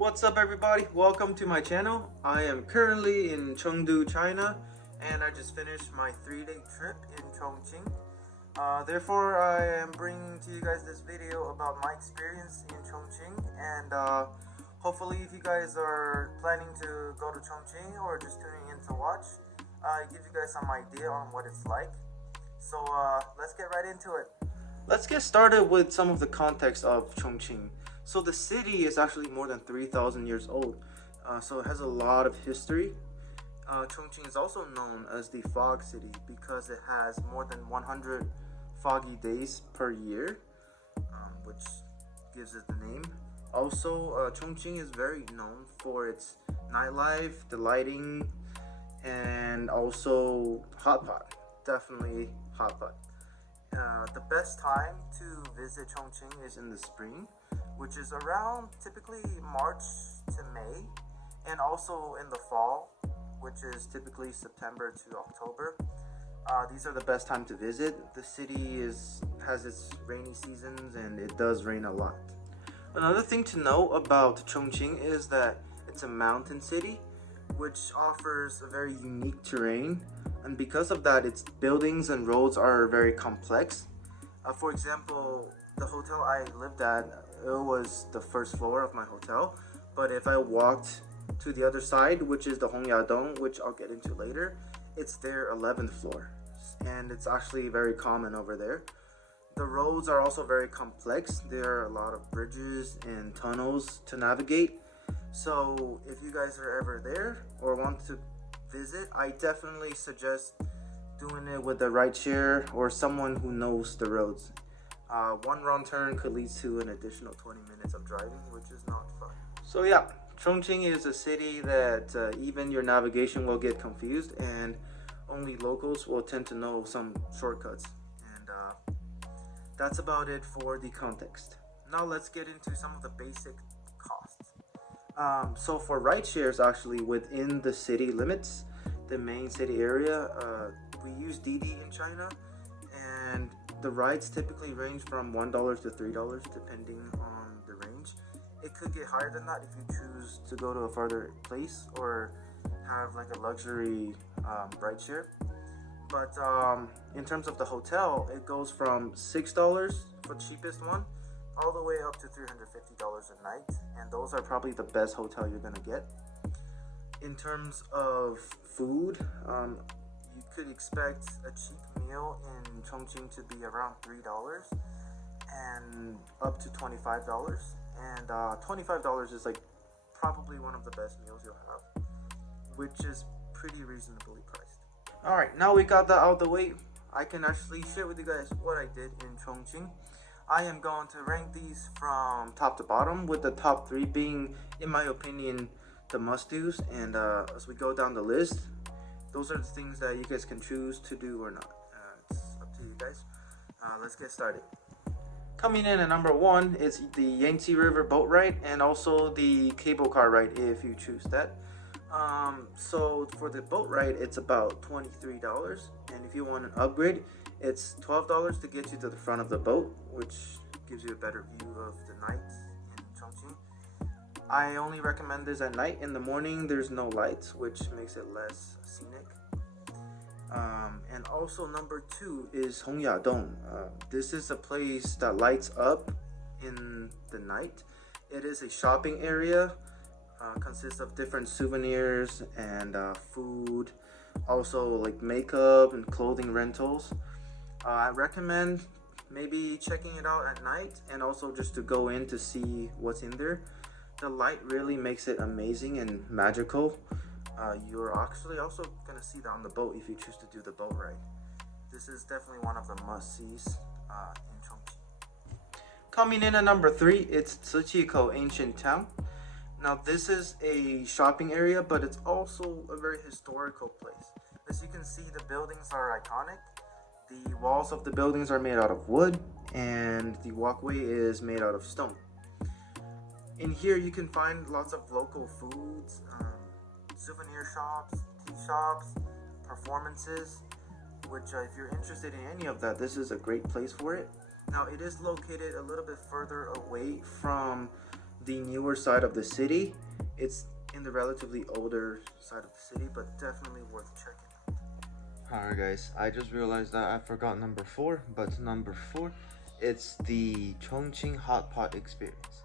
What's up everybody? Welcome to my channel. I am currently in Chengdu, China, and I just finished my 3-day trip in Chongqing. Therefore, I am bringing to you guys this video about my experience in Chongqing, and hopefully if you guys are planning to go to Chongqing or just tuning in to watch, give you guys some idea on what it's like. So let's get right into it. Let's get started with some of the context of Chongqing. So the city is actually more than 3,000 years old, so it has a lot of history. Chongqing is also known as the Fog City because it has more than 100 foggy days per year, which gives it the name. Also, Chongqing is very known for its nightlife, the lighting, and also hot pot. Definitely hot pot. The best time to visit Chongqing is in the spring, which is around typically March to May, and also in the fall, which is typically September to October. These are the best time to visit. The city has its rainy seasons, and it does rain a lot. Another thing to know about Chongqing is that it's a mountain city, which offers a very unique terrain, and because of that, its buildings and roads are very complex. For example, the hotel I lived at, it was the first floor of my hotel, but if I walked to the other side, which is the Hongyadong, which I'll get into later, it's their 11th floor, and it's actually very common over there. The roads are also very complex. There are a lot of bridges and tunnels to navigate, so if you guys are ever there or want to visit, I definitely suggest doing it with a rideshare or someone who knows the roads. One wrong turn could lead to an additional 20 minutes of driving, which is not fun. So yeah, Chongqing is a city that even your navigation will get confused, and only locals will tend to know some shortcuts. And that's about it for the context. Now let's get into some of the basic costs. So for ride shares, actually within the city limits, the main city area, we use Didi in China, and the rides typically range from $1 to $3 depending on the range. It could get higher than that if you choose to go to a farther place or have like a luxury ride share. But in terms of the hotel, it goes from $6 for the cheapest one all the way up to $350 a night, and those are probably the best hotel you're gonna get. In terms of food, you could expect a cheap meal in Chongqing to be around $3 and up to $25, and $25 is like probably one of the best meals you'll have, which is pretty reasonably priced. Alright, now we got that out of the way, I can actually share with you guys what I did in Chongqing. I am going to rank these from top to bottom, with the top 3 being, in my opinion, the must-dos, and as we go down the list, those are the things that you guys can choose to do or not. It's up to you guys. Let's get started. Coming in at number 1 is the Yangtai River boat ride, and also the cable car ride if you choose that. So for the boat ride, it's about $23, and if you want an upgrade, it's $12 to get you to the front of the boat, which gives you a better view of the night in Chongqing. I only recommend this at night. In the morning, there's no lights, which makes it less scenic. And also number 2 is Hongyadong. This is a place that lights up in the night. It is a shopping area, consists of different souvenirs and food, also like makeup and clothing rentals. I recommend maybe checking it out at night, and also just to go in to see what's in there. The light really makes it amazing and magical. You're actually also gonna see that on the boat if you choose to do the boat ride. This is definitely one of the must-sees in Chongqing. Coming in at number 3, it's Tsiko Ancient Town. Now this is a shopping area, but it's also a very historical place. As you can see, the buildings are iconic. The walls of the buildings are made out of wood, and the walkway is made out of stone. In here you can find lots of local foods, souvenir shops, tea shops, performances, which if you're interested in any of that, this is a great place for it. Now it is located a little bit further away from the newer side of the city. It's in the relatively older side of the city, but definitely worth checking. Alright guys, I just realized that I forgot number 4, but number 4, it's the Chongqing hot pot experience.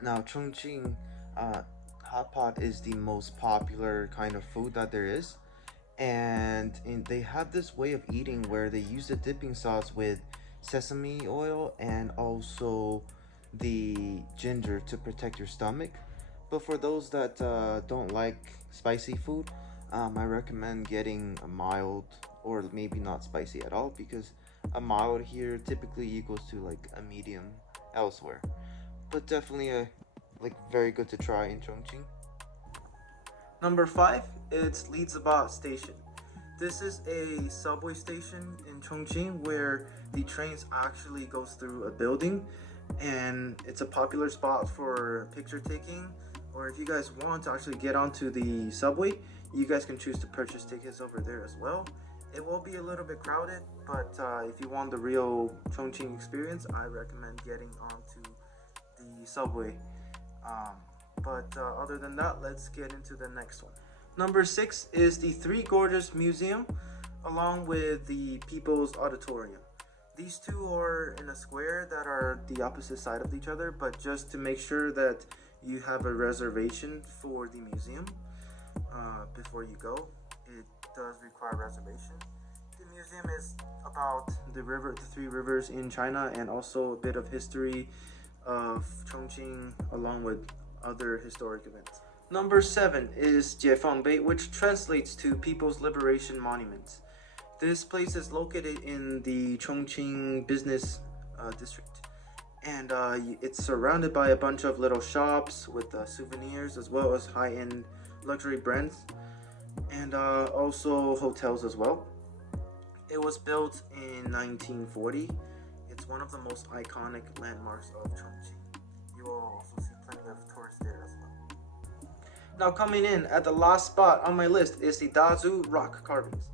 Now Chongqing hot pot is the most popular kind of food that there is, and they have this way of eating where they use the dipping sauce with sesame oil and also the ginger to protect your stomach. But for those that don't like spicy food, I recommend getting a mild or maybe not spicy at all, because a mild here typically equals to like a medium elsewhere. But definitely a very good to try in Chongqing. Number 5, it's Leabot Station. This is a subway station in Chongqing where the trains actually goes through a building, and it's a popular spot for picture taking, or if you guys want to actually get onto the subway, you guys can choose to purchase tickets over there as well. It will be a little bit crowded, but if you want the real Chongqing experience, I recommend getting onto the subway. But other than that, let's get into the next one. Number 6 is the Three Gorges Museum, along with the People's Auditorium. These two are in a square that are the opposite side of each other, but just to make sure that you have a reservation for the museum before you go, it does require reservation. The museum is about the three rivers in China, and also a bit of history of Chongqing along with other historic events. Number 7 is Jiefang Bay, which translates to People's Liberation Monument. This place is located in the Chongqing business district, and it's surrounded by a bunch of little shops with souvenirs as well as high-end luxury brands, and also hotels as well. It was built in 1940. It's one of the most iconic landmarks of Chongqing. You will also see plenty of tourists there as well. Now coming in at the last spot on my list is the Dazu rock carvings.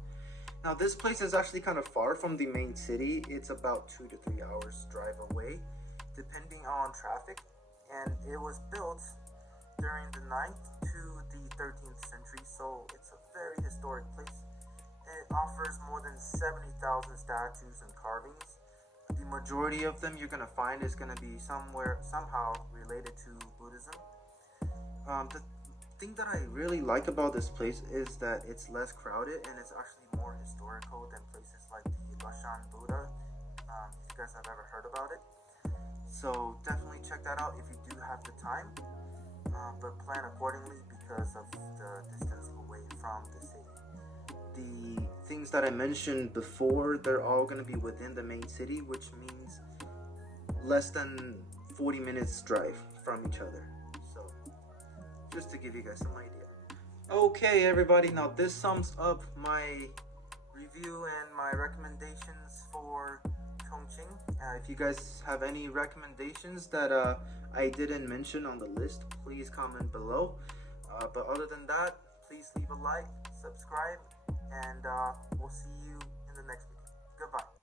Now this place is actually kind of far from the main city. It's about 2 to 3 hours drive away, depending on traffic, and it was built during the 9th to the 13th century, so it's a very historic place. It offers more than 70,000 statues and carvings. The majority of them you're going to find is going to be somehow related to Buddhism. The thing that I really like about this place is that it's less crowded, and it's actually more historical than places like the Lashan Buddha, if you guys have ever heard about it. So definitely check that out if you do have the time, but plan accordingly because of the distance away from the city. The things that I mentioned before, they're all going to be within the main city, which means less than 40 minutes drive from each other. So just to give you guys some idea. Okay everybody, now this sums up my review and my recommendations for Chongqing. If you guys have any recommendations that I didn't mention on the list, please comment below. But other than that, please leave a like, subscribe, and we'll see you in the next video. Goodbye.